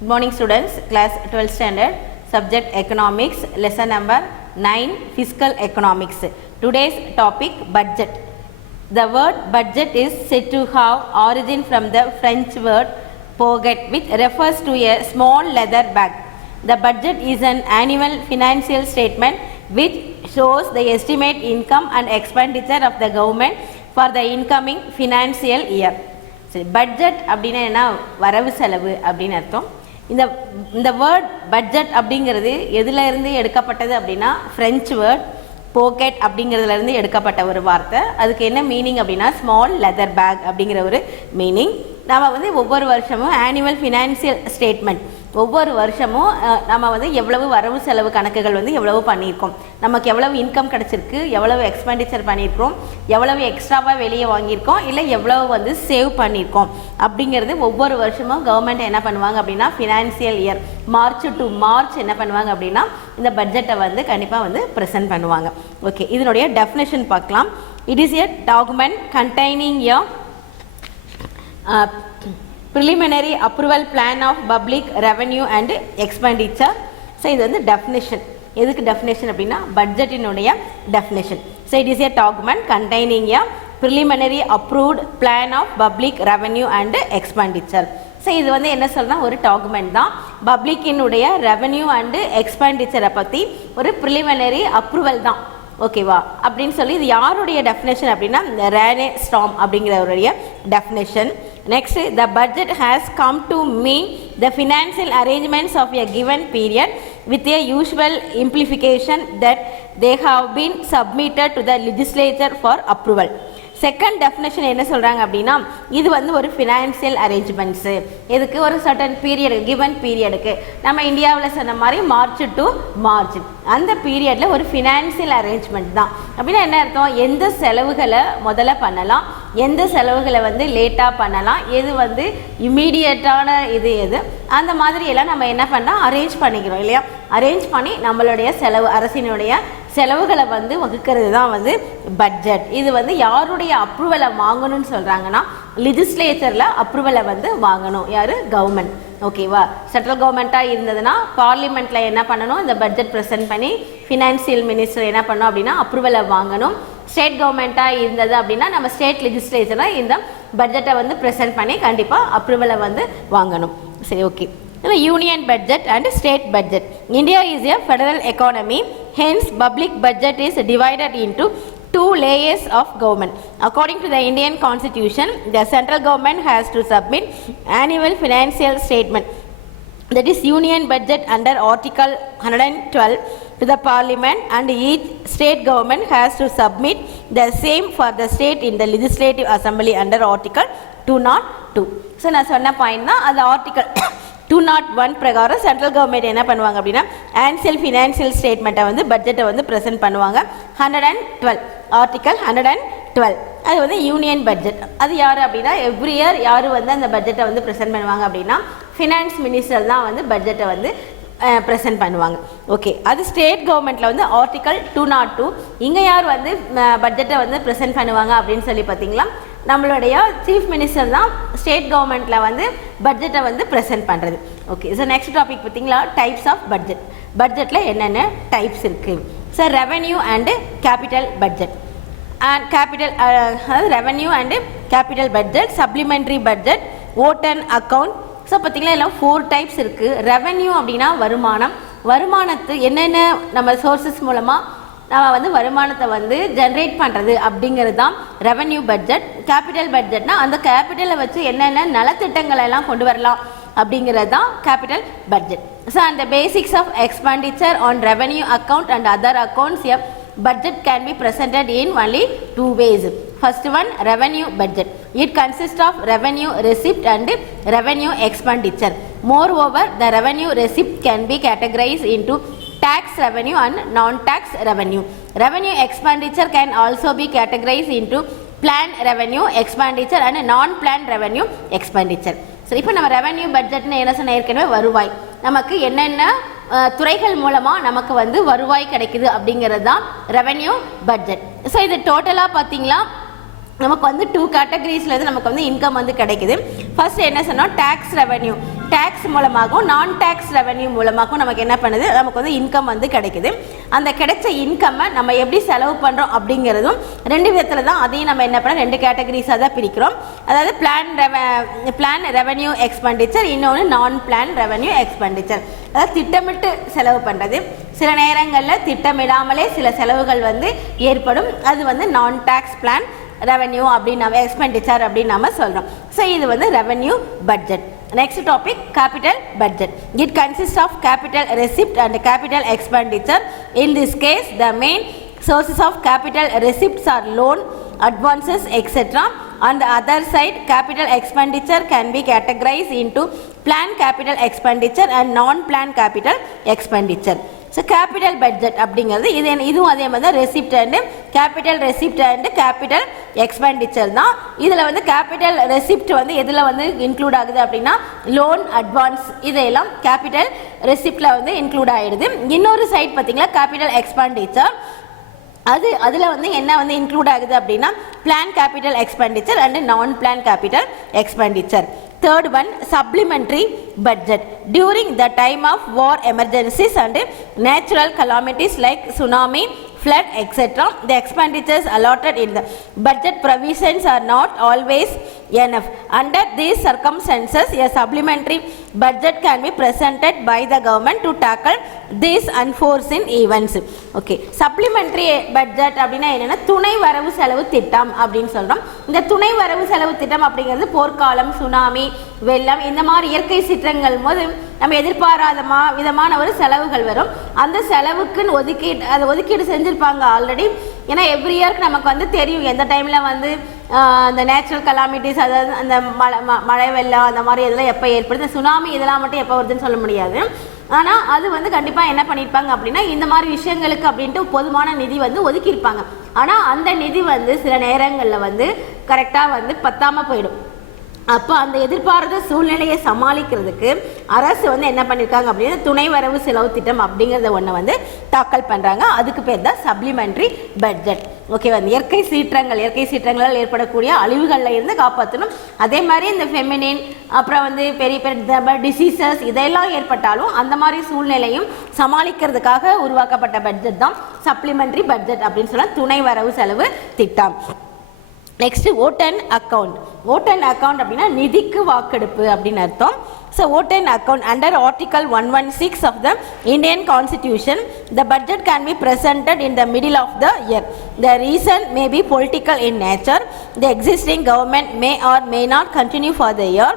Good morning students, class 12th standard, subject economics, lesson number 9, fiscal economics. Today's topic budget. The word budget is said to have origin from the French word pocket, which refers to a small leather bag. The budget is an annual financial statement which shows the estimate income and expenditure of the government for the incoming financial year. சரி, budget அப்படின்னா என்ன? வரவு செலவு அப்படின்னு அர்த்தம். இந்த word budget அப்படிங்கிறது எதுல இருந்து எடுக்கப்பட்டது அப்படின்னா ஃப்ரெஞ்சு வேர்ட் போக்கெட் அப்படிங்கிறதுலேருந்து எடுக்கப்பட்ட ஒரு வார்த்தை. அதுக்கு என்ன மீனிங் அப்படின்னா ஸ்மால் லெதர் பேக் அப்படிங்கிற ஒரு மீனிங். நம்ம ஒவ்வொரு வருஷமும் ஆனுவல் ஃபினான்சியல் ஸ்டேட்மெண்ட், ஒவ்வொரு வருஷமும் நம்ம எவ்வளவு வரவு செலவு கணக்குகள் எவ்வளவு பண்ணியிருக்கோம், நமக்கு எவ்வளவு இன்கம் கிடச்சிருக்கு, எவ்வளவு எக்ஸ்பெண்டிச்சர் பண்ணியிருக்கோம், எவ்வளவு எக்ஸ்ட்ராவாக வெளியே வாங்கியிருக்கோம், இல்லை எவ்வளவு சேவ் பண்ணியிருக்கோம் அப்படிங்கிறது ஒவ்வொரு வருஷமும் கவர்மெண்ட் என்ன பண்ணுவாங்க அப்படின்னா financial year March to March என்ன பண்ணுவாங்க அப்படின்னா இந்த பட்ஜெட்டை கண்டிப்பாக ப்ரெசென்ட் பண்ணுவாங்க. ஓகே, இதனுடைய டெஃபினேஷன் பார்க்கலாம். It is a document containing a preliminary approval plan of public revenue and expenditure. So இது டெஃபினேஷன். எதுக்கு டெஃபினேஷன் அப்படின்னா பட்ஜெட்டினுடைய definition. So it is a document containing a preliminary approved plan of public revenue and expenditure. So இது என்ன சொல்லலாம், ஒரு document தான். பப்ளிக்கினுடைய revenue and எக்ஸ்பெண்டிச்சரை பற்றி ஒரு ப்ரிலிமினரி அப்ரூவல் தான். ஓகேவா அப்படின்னு சொல்லி இது யாருடைய டெஃபினேஷன் அப்படின்னா ரேனே ஸ்டார்ம் அப்படிங்கிறவருடைய definition. Next, the budget has come to mean the financial arrangements of a given period with a usual implication that they have been submitted to the legislature for approval. Second definition என்ன சொல்கிறாங்க அப்படின்னா இது ஒரு financial arrangements. இதுக்கு ஒரு certain period, given பீரியடுக்கு நம்ம இந்தியாவில் சொன்ன மாதிரி மார்ச் டு மார்ச் அந்த பீரியடில் ஒரு ஃபினான்சியல் அரேஞ்ச்மெண்ட் தான். அப்படின்னா என்ன அர்த்தம், எந்த செலவுகளை முதல்ல பண்ணலாம், எந்த செலவுகளை லேட்டாக பண்ணலாம், எது இம்மீடியட்டான இது எது, அந்த மாதிரி எல்லாம் நம்ம என்ன பண்ணால் அரேஞ்ச் பண்ணிக்கிறோம் இல்லையா. அரேஞ்ச் பண்ணி நம்மளுடைய செலவு, அரசினுடைய செலவுகளை வகுக்கிறது தான் பட்ஜெட். இது யாருடைய அப்ரூவலை வாங்கணும்னு சொல்கிறாங்கன்னா லெஜிஸ்லேச்சரில் அப்ரூவலை வாங்கணும். யார்? கவர்மெண்ட். ஓகேவா. சென்ட்ரல் கவர்மெண்ட்டாக இருந்ததுன்னா பார்லிமெண்ட்டில் என்ன பண்ணணும், இந்த பட்ஜெட் ப்ரெசென்ட் பண்ணி ஃபினான்சியல் மினிஸ்டர் என்ன பண்ணணும் அப்படின்னா அப்ரூவலை வாங்கணும். ஸ்டேட் கவர்மெண்ட்டாக இருந்தது அப்படின்னா நம்ம ஸ்டேட் லெஜிஸ்லேச்சரில் இந்த பட்ஜெட்டை ப்ரெசென்ட் பண்ணி கண்டிப்பாக அப்ரூவலை வாங்கணும். சரி, okay. Union budget and state budget. India is a federal economy, hence public budget is divided into two layers of government. According to the Indian Constitution, the central government has to submit annual financial statement, that is union budget under Article 112 to the Parliament, and each state government has to submit the same for the state in the Legislative Assembly under Article 202. So நான் சொன்ன point தான் அது article 201 பிரகாரம் central government என்ன பண்ணுவாங்க அப்படின்னா annual financial ஸ்டேட்மெண்ட்டை பட்ஜெட்டை ப்ரெசென்ட் பண்ணுவாங்க. 112 ஆர்டிகல் 112 அது யூனியன் பட்ஜெட். அது யார் அப்படின்னா எவ்ரி இயர் யார் அந்த பட்ஜெட்டை ப்ரெசென்ட் பண்ணுவாங்க அப்படின்னா ஃபினான்ஸ் மினிஸ்டர் தான் பட்ஜெட்டை ப்ரெசென்ட் பண்ணுவாங்க. ஓகே, அது ஸ்டேட் கவர்மெண்ட்டில் ஆர்டிகல் 202. இங்கே யார் பட்ஜெட்டை ப்ரெசென்ட் பண்ணுவாங்க அப்படின்னு சொல்லி பார்த்தீங்களா நம்மளுடைய சீஃப் மினிஸ்டர் தான் ஸ்டேட் கவர்மெண்ட்டில் பட்ஜெட்டை ப்ரெசென்ட் பண்ணுறது. ஓகே, ஸோ நெக்ஸ்ட் டாபிக் பார்த்தீங்களா டைப்ஸ் ஆஃப் பட்ஜெட். பட்ஜெட்டில் என்னென்ன டைப்ஸ் இருக்குது. So revenue and capital budget and capital, அதாவது revenue and capital budget, supplementary budget, vote and account. So பார்த்திங்கன்னா எல்லாம் 4 டைப்ஸ் இருக்குது. ரெவென்யூ அப்படின்னா வருமானம். வருமானத்து என்னென்ன நம்ம சோர்ஸஸ் மூலமாக நம்ம வருமானத்தை ஜென்ரேட் பண்ணுறது அப்படிங்கிறது தான் ரெவென்யூ பட்ஜெட். கேபிட்டல் பட்ஜெட்னா அந்த கேபிட்டலை வச்சு என்னென்ன நலத்திட்டங்களை எல்லாம் கொண்டு வரலாம் அப்படிங்கிறது தான் கேபிட்டல் பட்ஜெட். ஸோ அந்த basics of expenditure on revenue account and other accounts a budget can be presented in only 2 ways. First one, revenue budget. It consists of revenue receipt and revenue expenditure. Moreover, the revenue receipt can be categorized into tax revenue and non-tax revenue. Revenue expenditure can also be categorized into planned revenue expenditure and non-planned revenue expenditure. So, இப்போ நம்ம revenue பட்ஜெட்னு என்ன சொன்ன ஏற்கனவே வருவாய், நமக்கு என்னென்ன துறைகள் மூலமாக நமக்கு வருவாய் கிடைக்குது அப்படிங்கிறது தான் ரெவென்யூ பட்ஜெட். ஸோ இது டோட்டலாக பார்த்தீங்களா நமக்கு வந்து 2 கேட்டகரிஸ்லேருந்து நமக்கு வந்து இன்கம் வந்து கிடைக்குது. ஃபர்ஸ்ட் என்ன சொன்னால் டேக்ஸ் ரெவன்யூ, டேக்ஸ் மூலமாகவும் நான் டேக்ஸ் ரெவன்யூ மூலமாகவும் நமக்கு என்ன பண்ணுது, நமக்கு வந்து இன்கம் வந்து கிடைக்குது. அந்த கிடைச்ச இன்கம்மை நம்ம எப்படி செலவு பண்ணுறோம் அப்படிங்கிறதும் 2 விதத்தில் தான். அதையும் நம்ம என்ன பண்ண 2 கேட்டகரிஸாக தான் பிரிக்கிறோம். அதாவது பிளான் ரெவன்யூ எக்ஸ்பெண்டிச்சர், இன்னொன்று நான் பிளான் ரெவன்யூ எக்ஸ்பெண்டிச்சர். அதாவது திட்டமிட்டு செலவு பண்ணுறது, சில நேரங்களில் திட்டமிடாமலே சில செலவுகள் வந்து ஏற்படும். அது வந்து நான் டேக்ஸ் பிளான் ரெவன்யூ அப்படின்னு நம்ம எக்ஸ்பெண்டிச்சர் அப்படின்னு நம்ம சொல்கிறோம். ஸோ இது வந்து revenue budget. Next topic, capital budget. It consists of capital receipt and capital expenditure. In this case, the main sources of capital receipts are loan, advances, etc. On the other side, capital expenditure can be categorized into planned capital expenditure and non-planned capital expenditure. So capital budget அப்படிங்கிறது இதுவும் அதே மாதிரி தான் receipt and capital receipt and capital expenditure தான். இதில் வந்து capital receipt வந்து எதில் வந்து இன்க்ளூட் ஆகுது அப்படின்னா லோன், அட்வான்ஸ் இதையெல்லாம் கேபிட்டல் ரெசிப்டில் வந்து இன்க்ளூட் ஆகிடுது. இன்னொரு சைட் பார்த்திங்களா கேபிட்டல் எக்ஸ்பெண்டிச்சர், அதில் வந்து என்ன வந்து இன்க்ளூட் ஆகுது அப்படின்னா பிளான் கேபிட்டல் எக்ஸ்பெண்டிச்சர் அண்ட் நான் plan capital expenditure. Third one, supplementary budget. During the time of war emergencies and natural calamities like tsunami, flood, etc., the expenditures allotted in the budget provisions are not always enough. Under these circumstances, a supplementary budget can be presented by the government to tackle these unforeseen events. Okay, supplementary budget அப்படின்னா என்னன்னா துணை வரவு செலவு திட்டம் அப்படின்னு சொல்றோம். இந்த துணை வரவு செலவு திட்டம் அப்படிங்கிறது போர்க்காலம், சுனாமி, வெள்ளம் இந்த மாதிரி இயற்கை சீற்றங்கள் போது நம்ம எதிர்பாராத விதமான ஒரு செலவுகள் வரும். அந்த செலவுக்குன்னு ஒதுக்கீடு செஞ்சுருப்பாங்க ஆல்ரெடி. ஏன்னா எவ்ரி இயர்க்கு நமக்கு வந்து தெரியும் எந்த டைமில் வந்து அந்த நேச்சுரல் கலாமிட்டிஸ், அதாவது அந்த மழை வெள்ளம் அந்த மாதிரி இதெல்லாம் எப்போ ஏற்படுது, சுனாமி இதெல்லாம் மட்டும் எப்போ வருதுன்னு சொல்ல முடியாது. ஆனால் அது வந்து கண்டிப்பாக என்ன பண்ணியிருப்பாங்க அப்படின்னா இந்த மாதிரி விஷயங்களுக்கு அப்படின்ட்டு போதுமான நிதி வந்து ஒதுக்கியிருப்பாங்க. ஆனால் அந்த நிதி வந்து சில நேரங்களில் வந்து கரெக்டாக வந்து பத்தாமல் போயிடும். அப்போ அந்த எதிர்பாராத சூழ்நிலையை சமாளிக்கிறதுக்கு அரசு வந்து என்ன பண்ணியிருக்காங்க அப்படின்னா துணை வரவு செலவு திட்டம் அப்படிங்கிறத ஒன்று வந்து தாக்கல் பண்ணுறாங்க. அதுக்கு பேர் தான் சப்ளிமெண்ட்ரி பட்ஜெட். ஓகே, வந்து இயற்கை சீற்றங்களால் ஏற்படக்கூடிய அழிவுகளில் இருந்து காப்பாற்றணும். அதே மாதிரி இந்த ஃபெமினின் அப்புறம் வந்து பெரிய பெரிய டிசீசஸ் இதெல்லாம் ஏற்பட்டாலும் அந்த மாதிரி சூழ்நிலையும் சமாளிக்கிறதுக்காக உருவாக்கப்பட்ட பட்ஜெட் தான் சப்ளிமெண்ட்ரி பட்ஜெட் அப்படின்னு சொல்லலாம், துணை வரவு செலவு திட்டம். Next vote and account. vote and account அப்படின்னா நிதிக்கு வாக்கெடுப்பு அப்படின்னு அர்த்தம். So vote and account under Article 116 of the Indian Constitution, the budget can be presented in the middle of the year. The reason may be political in nature. The existing government may or may not continue for the year.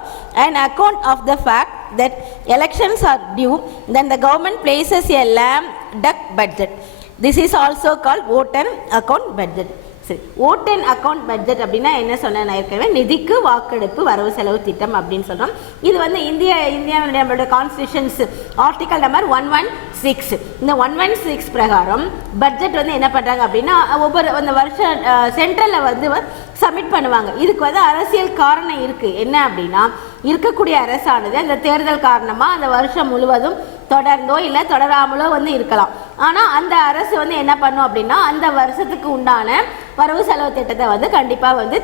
An account of the fact that elections are due, then the government places a lame duck budget. This is also called vote and account budget. vote and account budget அப்படின்னா என்ன சொன்னேன் ஏற்கனவே, நிதிக்கு வாக்கெடுப்பு வரவு செலவு திட்டம் அப்படின்னு சொல்கிறோம். இது வந்து இந்தியாவுடைய கான்ஸ்டியூஷன்ஸ் ஆர்டிக்கல் நம்பர் 116. இந்த 116 பிரகாரம் பட்ஜெட் வந்து என்ன பண்ணுறாங்க அப்படின்னா ஒவ்வொரு அந்த வருஷம் சென்ட்ரலில் வந்து சப்மிட் பண்ணுவாங்க. இதுக்கு வந்து அரசியல் காரணம் இருக்குது. என்ன அப்படின்னா இருக்கக்கூடிய அரசானது அந்த தேர்தல் காரணமாக அந்த வருஷம் முழுவதும் தொடர்ந்தோ இல்லை தொடராமலோ வந்து இருக்கலாம். ஆனால் அந்த அரசு வந்து என்ன பண்ணும் அப்படின்னா அந்த வருஷத்துக்கு உண்டான வரவு செலவு திட்டத்தை வந்து கண்டிப்பாக வந்து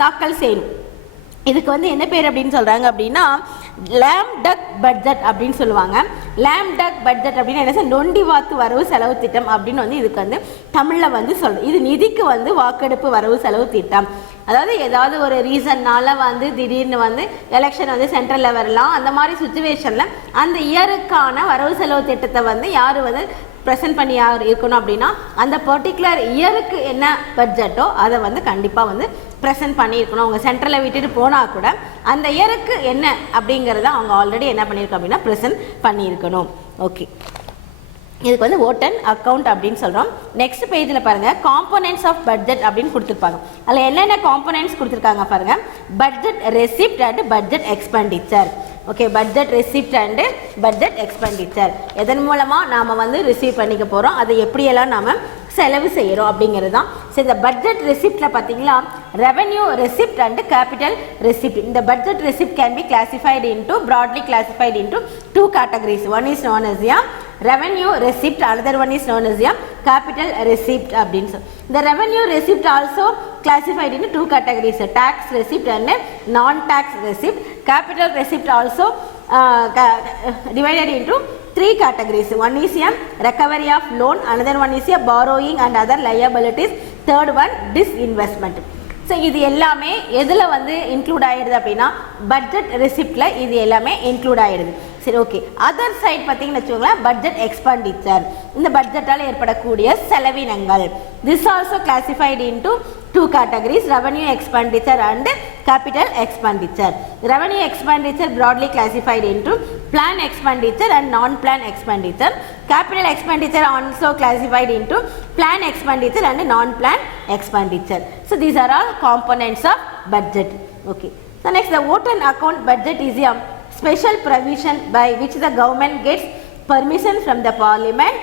தாக்கல் செய்யணும். இதுக்கு வந்து என்ன பேர் அப்படின்னு சொல்கிறாங்க அப்படின்னா லேம் டக் பட்ஜெட் அப்படின்னு சொல்லுவாங்க. லேம் டக் பட்ஜெட் அப்படின்னு என்ன நொண்டி வாத்து வரவு செலவு திட்டம் அப்படின்னு வந்து இதுக்கு வந்து தமிழில் வந்து சொல்கிறோம். இது நிதிக்கு வந்து வாக்கெடுப்பு வரவு செலவு திட்டம். அதாவது ஏதாவது ஒரு ரீசன்னால வந்து திடீர்னு வந்து எலெக்ஷன் வந்து சென்ட்ரலில் வரலாம். அந்த மாதிரி சுச்சுவேஷனில் அந்த இயருக்கான வரவு செலவு திட்டத்தை வந்து யார் வந்து ப்ரெசென்ட் பண்ணி யார் இருக்கணும் அப்படின்னா அந்த பர்டிகுலர் இயருக்கு என்ன பட்ஜெட்டோ அதை வந்து கண்டிப்பாக வந்து ப்ரெசென்ட் பண்ணியிருக்கணும். அவங்க சென்ட்ரலில் விட்டுட்டு போனால் கூட அந்த இயருக்கு என்ன அப்படிங்கிறத அவங்க ஆல்ரெடி என்ன பண்ணியிருக்கோம் அப்படின்னா ப்ரெசென்ட் பண்ணியிருக்கணும். ஓகே, இதுக்கு வந்து vote and account அப்படின்னு சொல்கிறோம். நெக்ஸ்ட் பேஜில் பாருங்கள் காம்போனன்ட்ஸ் ஆஃப் பட்ஜெட் அப்படின்னு கொடுத்துருப்பாங்க. அதில் என்னென்ன காம்போனன்ட்ஸ் கொடுத்துருக்காங்க பாருங்கள். Budget receipt and budget expenditure. Okay, budget receipt and budget expenditure எதன் மூலமாக நாம் வந்து ரிசீவ் பண்ணிக்க போகிறோம், அதை எப்படியெல்லாம் நாம் செலவு செய்கிறோம் அப்படிங்கிறது தான். சரி, இந்த பட்ஜெட் ரெசிப்டில் பார்த்தீங்களா revenue receipt and capital receipt. இந்த budget receipt can be classified into broadly classified into 2 categories. One is known as revenue receipt, another one is known as a capital receipt அப்படின்னு சொல்லி. The revenue receipt also classified into two categories, tax receipt and non-tax receipt. Capital receipt also divided into three categories. One is a recovery of loan, another one is a borrowing and other liabilities, third one disinvestment. So இது எல்லாமே எதில் வந்து include ஆகிடுது அப்படின்னா budget ரெசிப்டில் இது எல்லாமே include ஆகிடுது. சரி, ஓகே. அதர் சைட் பார்த்தீங்கன்னு வச்சுக்கோங்களேன், பட்ஜெட் எக்ஸ்பெண்டிச்சர், இந்த பட்ஜெட்டால் ஏற்படக்கூடிய செலவினங்கள். This also classified into two categories, revenue expenditure and capital expenditure. Revenue expenditure broadly classified into plan expenditure and non-plan expenditure. Capital expenditure also classified into plan expenditure and non-plan expenditure. So these are all components of budget. Okay. So next, the vote and account budget is a special provision by which the government gets permission from the parliament,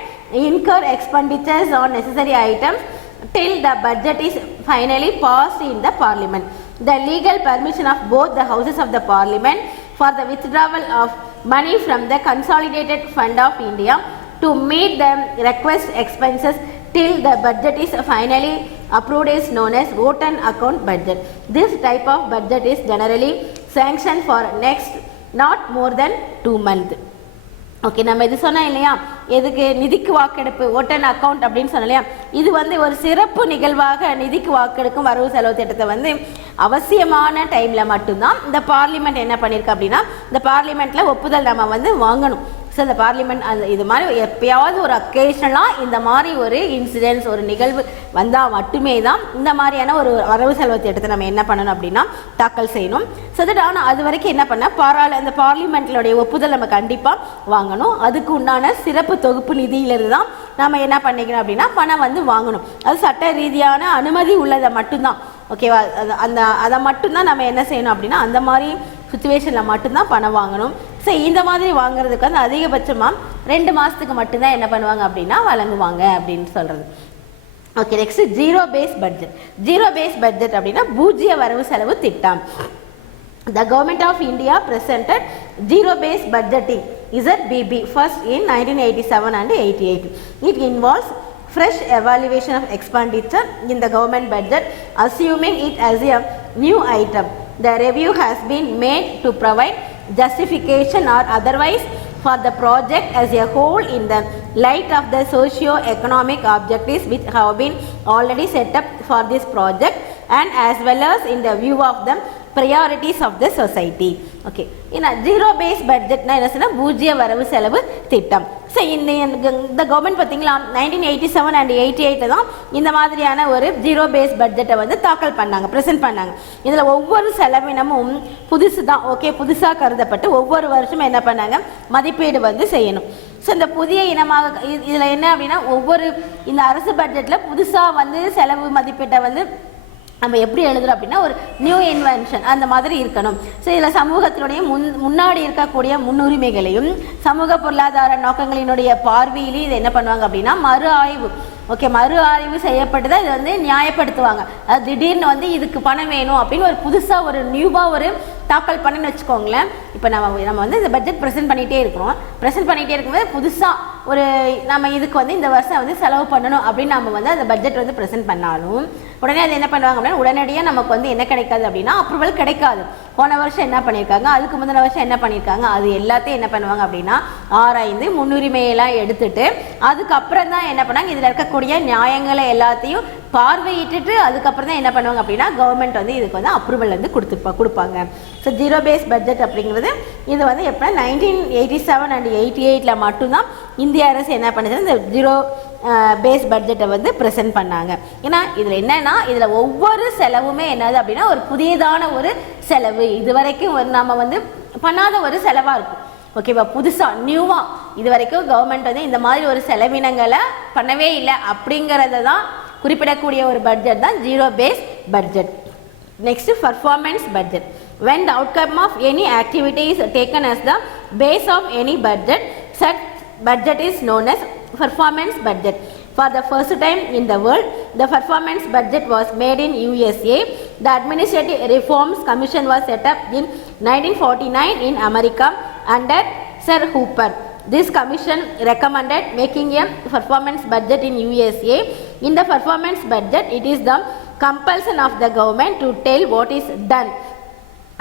incur expenditures on necessary items till the budget is finally passed in the parliament. The legal permission of both the houses of the parliament for the withdrawal of money from the consolidated fund of India to meet the request expenses till the budget is finally approved is known as vote and account budget. This type of budget is generally sanctioned for next not more than 2 months. Okay, நம்ம இது சொன்னோம் இல்லையா, எதுக்கு நிதிக்கு வாக்கெடுப்பு, vote and account அப்படின்னு சொன்னோம் இல்லையா, இது வந்து ஒரு சிறப்பு நிகழ்வாக நிதிக்கு வாக்கெடுக்கும் வரவு செலவு திட்டத்தை வந்து அவசியமான டைமில் மட்டும்தான் இந்த பார்லிமெண்ட் என்ன பண்ணியிருக்கு அப்படின்னா, இந்த பார்லிமெண்ட்டில் ஒப்புதல் நம்ம வந்து வாங்கணும். ஸோ இந்த பார்லிமெண்ட் அந்த இது மாதிரி எப்பயாவது ஒரு அக்கேஷனலாக இந்த மாதிரி ஒரு இன்சிடென்ட்ஸ் ஒரு நிகழ்வு வந்தால் மட்டுமே தான் இந்த மாதிரியான ஒரு வரவு செலவு திட்டத்தை நம்ம என்ன பண்ணணும் அப்படின்னா தாக்கல் செய்யணும். ஸோ தட் ஆனால் அது வரைக்கும் என்ன பண்ண அந்த பார்லிமெண்ட்களுடைய ஒப்புதல் நம்ம கண்டிப்பாக வாங்கணும். அதுக்கு உண்டான சிறப்பு தொகுப்பு நிதியிலிருந்து தான் நம்ம என்ன பண்ணிக்கணும் அப்படின்னா பணம் வந்து வாங்கணும். அது சட்ட ரீதியான அனுமதி உள்ளதை மட்டும்தான். ஓகேவா, அதை மட்டும்தான் நம்ம என்ன செய்யணும் அப்படின்னா அந்த மாதிரி சுச்சுவேஷனில் மட்டும்தான் பணம் வாங்கணும். ஸோ இந்த மாதிரி வாங்குறதுக்கு வந்து அதிகபட்சமாக 2 மாதத்துக்கு மட்டும்தான் என்ன பண்ணுவாங்க அப்படின்னா வழங்குவாங்க அப்படின்னு சொல்கிறது. Okay, next zero base budget. Zero base budget அப்படின்னா பூஜ்ஜிய வரவு செலவு திட்டம். The Government of India presented zero-based budgeting (ZBB) first in 1987 and 88. It involves fresh evaluation of expenditure in the government budget, assuming it as a new item. The review has been made to provide justification or otherwise for the project as a whole in the light of the socio-economic objectives which have been already set up for this project and as well as in the view of the priorities of the society. Okay, in a zero based budget na enna sonna பூஜ்ஜிய வரவு செலவு திட்டம். So இந்த government பார்த்தீங்களா 1987 and 88 தான் இந்த மாதிரியான ஒரு ஜீரோ பேஸ் பட்ஜெட்டை வந்து தாக்கல் பண்ணாங்க, ப்ரெசென்ட் பண்ணாங்க. இதில் ஒவ்வொரு செலவினமும் புதுசு தான். ஓகே, புதுசாக கருதப்பட்டு ஒவ்வொரு வருஷமும் என்ன பண்ணாங்க, மதிப்பீடு வந்து செய்யணும். ஸோ இந்த புதிய இனமாக இதில் என்ன அப்படின்னா ஒவ்வொரு இந்த அரசு பட்ஜெட்டில் புதுசாக வந்து செலவு மதிப்பீட்டை வந்து நம்ம எப்படி எழுதுறோம் அப்படின்னா ஒரு நியூ இன்வென்ஷன் அந்த மாதிரி இருக்கணும். ஸோ இதில் சமூகத்தினுடைய முன்னாடி இருக்கக்கூடிய முன்னுரிமைகளையும் சமூக பொருளாதார நோக்கங்களினுடைய பார்வையிலையும் இதை என்ன பண்ணுவாங்க அப்படின்னா மறு ஆய்வு. ஓகே, மறு ஆய்வு செய்யப்பட்டு தான் இதை வந்து நியாயப்படுத்துவாங்க. அது திடீர்னு வந்து இதுக்கு பணம் வேணும் அப்படின்னு ஒரு புதுசாக ஒரு நியூவாக ஒரு தாக்கல் பண்ணுன்னு வச்சுக்கோங்களேன். இப்போ நம்ம வந்து இந்த பட்ஜெட் ப்ரெசென்ட் பண்ணிகிட்டே இருக்கிறோம். ப்ரெசென்ட் பண்ணிகிட்டே இருக்கும்போது புதுசாக ஒரு நம்ம இதுக்கு வந்து இந்த வருஷம் வந்து செலவு பண்ணணும் அப்படின்னு நம்ம வந்து அந்த பட்ஜெட் வந்து ப்ரெசென்ட் பண்ணாலும் உடனே அது என்ன பண்ணுவாங்க அப்படின்னா உடனடியாக நமக்கு வந்து என்ன கிடைக்காது அப்படின்னா அப்ரூவல் கிடைக்காது. போன வருஷம் என்ன பண்ணியிருக்காங்க, அதுக்கு முந்தின வருஷம் என்ன பண்ணியிருக்காங்க, அது எல்லாத்தையும் என்ன பண்ணுவாங்க அப்படின்னா ஆராய்ந்து முன்னுரிமையெல்லாம் எடுத்துட்டு அதுக்கப்புறம் தான் என்ன பண்ணாங்க இதில் இருக்கக்கூடிய நியாயங்களை எல்லாத்தையும் பார்வையிட்டுட்டு அதுக்கப்புறம் தான் என்ன பண்ணுவாங்க அப்படின்னா கவர்மெண்ட் வந்து இதுக்கு வந்து அப்ரூவல் வந்து கொடுப்பாங்க. ஸோ ஜீரோ பேஸ் பட்ஜெட் அப்படிங்கிறது இது வந்து எப்படின்னா 1987 அண்ட் 88 மட்டும்தான் இந்திய அரசு என்ன பண்ணுது இந்த ஜீரோ பேஸ் பட்ஜெட்டை வந்து ப்ரெசென்ட் பண்ணாங்க. ஏன்னா இதில் என்னன்னா இதில் ஒவ்வொரு செலவுமே என்னது அப்படின்னா ஒரு புதியதான ஒரு செலவு, இது வரைக்கும் நம்ம வந்து பண்ணாத ஒரு செலவாக இருக்கும். ஓகேவா, புதுசாக நியூவாக இது வரைக்கும் கவர்மெண்ட் வந்து இந்த மாதிரி ஒரு செலவினங்களை பண்ணவே இல்லை அப்படிங்கிறத தான் குறிப்பிடக்கூடிய ஒரு பட்ஜெட் தான் zero base budget. Next performance budget. When the outcome of any activity is taken as the base of any budget, such budget is known as performance budget. For the first time in the world, the performance budget was made in USA. The Administrative Reforms Commission was set up in 1949 in America under Sir Hooper. This commission recommended making a performance budget in USA. In the performance budget, it is the compulsion of the government to tell what is done,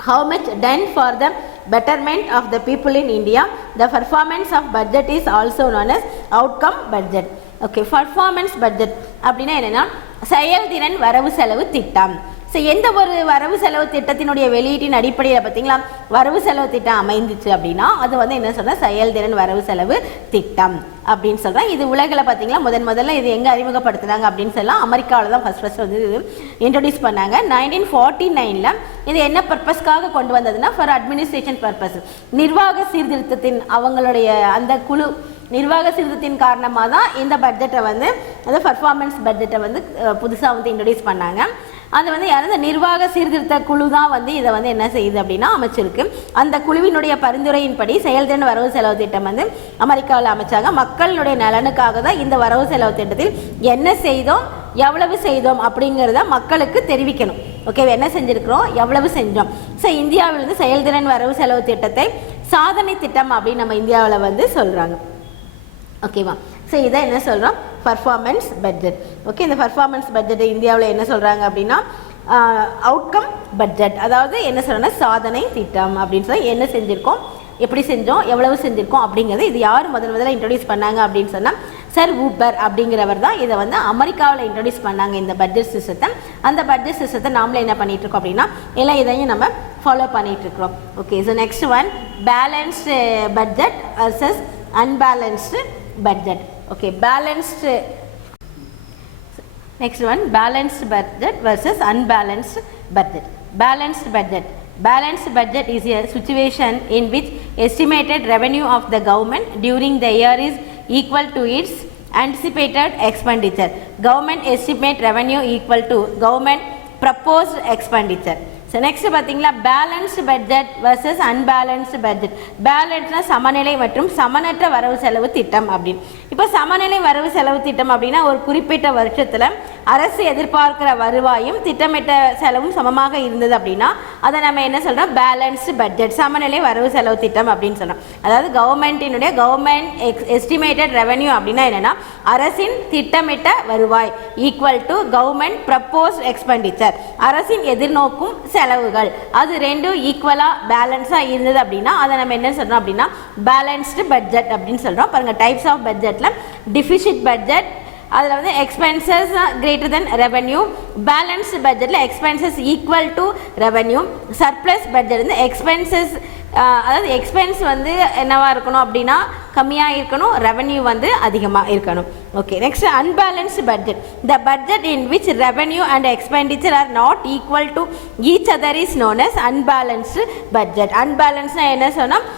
how much done for the betterment of the people in India. The performance of budget is also known as outcome budget. Okay, performance budget அப்படின்னா என்னன்னா செயல்திறன் வரவு செலவு திட்டம். So எந்த ஒரு வரவு செலவு திட்டத்தினுடைய வெளியீட்டின் அடிப்படையில் பார்த்தீங்களா வரவு செலவு திட்டம் அமைந்துச்சு அப்படின்னா அது வந்து என்ன சொல்கிறேன் செயல்திறன் வரவு செலவு திட்டம் அப்படின்னு சொல்கிறேன். இது உலகில் பார்த்தீங்களா முதல்ல இது எங்கே அறிமுகப்படுத்துனாங்க அப்படின்னு சொல்லலாம் அமெரிக்காவில் தான் ஃபஸ்ட் வந்து இது இன்ட்ரடியூஸ் பண்ணாங்க. 1949 இது என்ன பர்பஸ்க்காக கொண்டு வந்ததுன்னா ஃபார் அட்மினிஸ்ட்ரேஷன் பர்பஸ், நிர்வாக சீர்திருத்தத்தின் அவங்களுடைய அந்த குழு நிர்வாக சீர்திருத்தத்தின் காரணமாக தான் இந்த பட்ஜெட்டை வந்து அந்த பர்ஃபார்மன்ஸ் பட்ஜெட்டை வந்து புதுசாக வந்து இன்ட்ரடியூஸ் பண்ணாங்க. அது வந்து யாரும் இந்த நிர்வாக சீர்திருத்த குழு தான் வந்து இதை வந்து என்ன செய்யுது அப்படின்னா அமைச்சிருக்கு. அந்த குழுவினுடைய பரிந்துரையின்படி செயல்திறன் வரவு செலவு திட்டம் வந்து அமெரிக்காவில் அமைச்சாங்க. மக்களுடைய நலனுக்காக தான் இந்த வரவு செலவு திட்டத்தில் என்ன செய்தோம் எவ்வளவு செய்தோம் அப்படிங்கிறத மக்களுக்கு தெரிவிக்கணும். ஓகே, என்ன செஞ்சுருக்கிறோம் எவ்வளவு செஞ்சோம். ஸோ இந்தியாவிலிருந்து செயல்திறன் வரவு செலவு திட்டத்தை சாதனை திட்டம் அப்படின்னு நம்ம இந்தியாவில் வந்து சொல்கிறாங்க. ஓகேவா, ஸோ இதை என்ன சொல்கிறோம் பர்ஃபார்மன்ஸ் பட்ஜெட். ஓகே, இந்த பர்ஃபார்மன்ஸ் பட்ஜெட்டை இந்தியாவில் என்ன சொல்கிறாங்க அப்படின்னா அவுட்கம் பட்ஜெட், அதாவது என்ன சொல்கிறோன்னா சாதனை திட்டம் அப்படின்னு சொல்லி என்ன செஞ்சுருக்கோம் எப்படி செஞ்சோம் எவ்வளவு செஞ்சுருக்கோம் அப்படிங்கிறது. இது யார் முதல்ல இன்ட்ரடியூஸ் பண்ணாங்க அப்படின்னு சொன்னால் சர் வூப்பர் அப்படிங்கிறவர் தான் இதை வந்து அமெரிக்காவில் இன்ட்ரடியூஸ் பண்ணாங்க இந்த பட்ஜெட் சிஸ்டத்தை. அந்த பட்ஜெட் சிஸ்டத்தை நாமளே என்ன பண்ணிகிட்ருக்கோம் அப்படின்னா எல்லாம் இதையும் நம்ம ஃபாலோ பண்ணிகிட்ருக்கிறோம். Okay, so next one balanced budget versus unbalanced budget. Okay, balanced. Next one, balanced budget versus unbalanced budget. Balanced budget. Balanced budget is a situation in which estimated revenue of the government during the year is equal to its anticipated expenditure. Government estimate revenue equal to government proposed expenditure. So next பார்த்தீங்களா balanced budget versus unbalanced budget. பேலன்ஸ்னா சமநிலை மற்றும் சமனற்ற வரவு செலவு திட்டம் அப்படின்னு. இப்போ சமநிலை வரவு செலவு திட்டம் அப்படின்னா ஒரு குறிப்பிட்ட வருஷத்தில் அரசு எதிர்பார்க்கிற வருவாயும் திட்டமிட்ட செலவும் சமமாக இருந்தது அப்படின்னா அதை நம்ம என்ன சொல்கிறோம் பேலன்ஸ்டு பட்ஜெட் சமநிலை வரவு செலவு திட்டம் அப்படின்னு சொல்கிறோம். அதாவது கவர்மெண்ட் எஸ்டிமேட்டட் ரெவன்யூ அப்படின்னா என்னென்னா அரசின் திட்டமிட்ட வருவாய் equal to government proposed expenditure அரசின் எதிர்நோக்கும் செலவுகள் அது ரெண்டும் ஈக்குவலாக பேலன்ஸாக இருந்தது அப்படின்னா அதை நம்ம என்ன சொல்கிறோம் அப்படின்னா பேலன்ஸ்டு பட்ஜெட் அப்படின்னு சொல்கிறோம். பாருங்கள் டைப்ஸ் ஆஃப் பட்ஜெட்டில் டிஃபிசிட் பட்ஜெட் அதில் வந்து expenses greater than revenue, balanced பட்ஜெட்டில் expenses equal to revenue, surplus budget வந்து எக்ஸ்பென்சஸ் அதாவது எக்ஸ்பென்ஸ் வந்து என்னவாக இருக்கணும் அப்படின்னா கம்மியாக இருக்கணும், ரெவன்யூ வந்து அதிகமாக இருக்கணும். Okay, next unbalanced budget. The budget in which revenue and expenditure are not equal to each other is known as unbalanced budget. அன்பேலன்ஸ்னால் என்ன சொன்னால்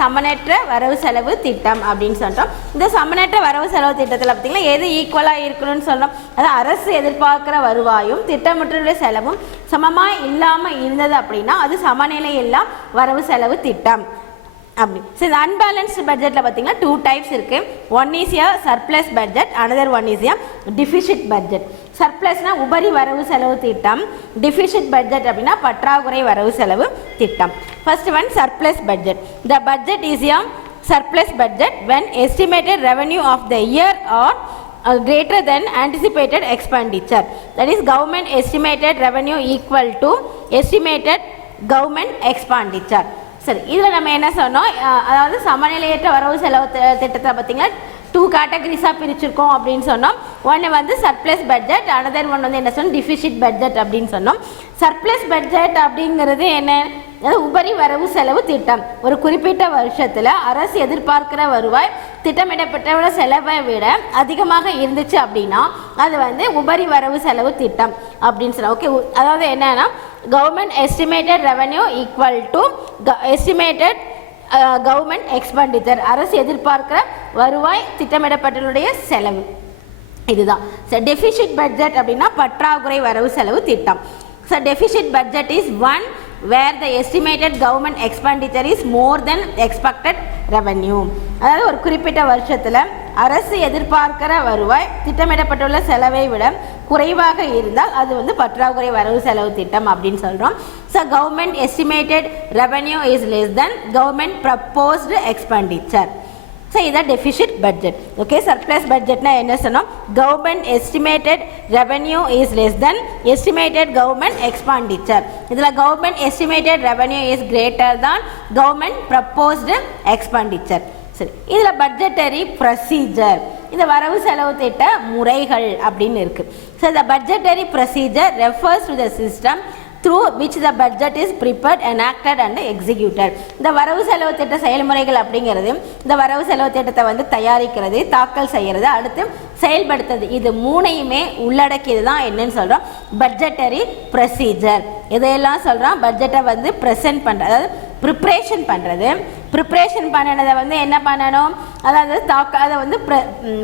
சமனற்ற வரவு செலவு திட்டம் அப்படின்னு சொல்கிறோம். இந்த சமனற்ற வரவு செலவு திட்டத்தில் பார்த்திங்கன்னா எது ஈக்குவலாக இருக்கணும்னு சொல்கிறோம். அதாவது அரசு எதிர்பார்க்குற வருவாயும் திட்டமிட்டுள்ள செலவும் சமமாக இல்லாமல் இருந்தது அப்படின்னா அது சமநிலை இல்லா வரவு செலவு திட்டம் அப்படி. ஸோ இந்த அன்பேலன்ஸ்டு பட்ஜெட்டில் பார்த்தீங்கன்னா 2 டைப்ஸ் இருக்குது. One is a surplus budget, another one is a deficit budget. சர்ப்ளஸ்னா உபரி வரவு செலவு திட்டம், டிஃபிசிட் பட்ஜெட் அப்படின்னா பற்றாக்குறை வரவு செலவு திட்டம். First one surplus budget. The budget is a surplus budget when estimated revenue of the year are greater than anticipated expenditure. That is government estimated revenue equal to estimated government expenditure. சரி, இதில் நம்ம என்ன சொன்னோம், அதாவது சமநிலையற்ற வரவு செலவு திட்டத்தை பார்த்தீங்கன்னா 2 கேட்டகரிஸாக பிரிச்சிருக்கோம் அப்படின்னு சொன்னோம். ஒன்று வந்து சர்ப்ளஸ் பட்ஜெட், அனதர் ஒன் வந்து என்ன சொன்னோம் டிஃபிசிட் பட்ஜெட் அப்படின்னு சொன்னோம். சர்ப்ளஸ் பட்ஜெட் அப்படிங்கிறது என்ன, உபரி வரவு செலவு திட்டம். ஒரு குறிப்பிட்ட வருஷத்தில் அரசு எதிர்பார்க்கிற வருவாய் திட்டமிடப்பட்ட செலவை விட அதிகமாக இருந்துச்சு அப்படின்னா அது வந்து உபரி வரவு செலவு திட்டம் அப்படின்னு சொல்லலாம். ஓகே, அதாவது என்னன்னா government estimated revenue equal to estimated government expenditure அரசு எதிர்பார்க்கிற வருவாய் திட்டமிடப்பட்டனுடைய செலவு இதுதான். ஸோ டெஃபிசிட் பட்ஜெட் அப்படின்னா பற்றாக்குறை வரவு செலவு திட்டம். So deficit budget is one where the estimated government expenditure is more than expected revenue. அதாவது ஒரு குறிப்பிட்ட வருஷத்தில் அரசு எதிர்பார்க்கிற வருவாய் திட்டமிடப்பட்டுள்ள செலவை விட குறைவாக இருந்தால் அது வந்து பற்றாக்குறை வரவு செலவு திட்டம் அப்படின்னு சொல்கிறோம். So government estimated revenue is less than government proposed expenditure. So this is deficit budget. Okay, surplus budget na enna sonom government estimated revenue is less than estimated government expenditure. Idhula government estimated revenue is greater than government proposed expenditure. சரி, இதில் budgetary procedure, இந்த வரவு செலவு திட்ட முறைகள் அப்படின்னு இருக்கு. So the budgetary procedure refers to the system through which the budget is prepared, enacted and executed. இந்த வரவு செலவு திட்ட செயல்முறைகள் அப்படிங்கிறது இந்த வரவு செலவு திட்டத்தை வந்து தயாரிக்கிறது, தாக்கல் செய்கிறது, அடுத்து செயல்படுத்துறது, இது மூணையுமே உள்ளடக்கியது தான் என்னன்னு சொல்கிறோம் பட்ஜெட்டரி ப்ரொசீஜர். இதையெல்லாம் சொல்கிறோம் பட்ஜெட்டை வந்து ப்ரெசென்ட் பண்ணுறது, அதாவது ப்ரிப்ரேஷன் பண்ணுறது. ப்ரிப்ரேஷன் பண்ணினதை வந்து என்ன பண்ணணும், அதாவது அதை வந்து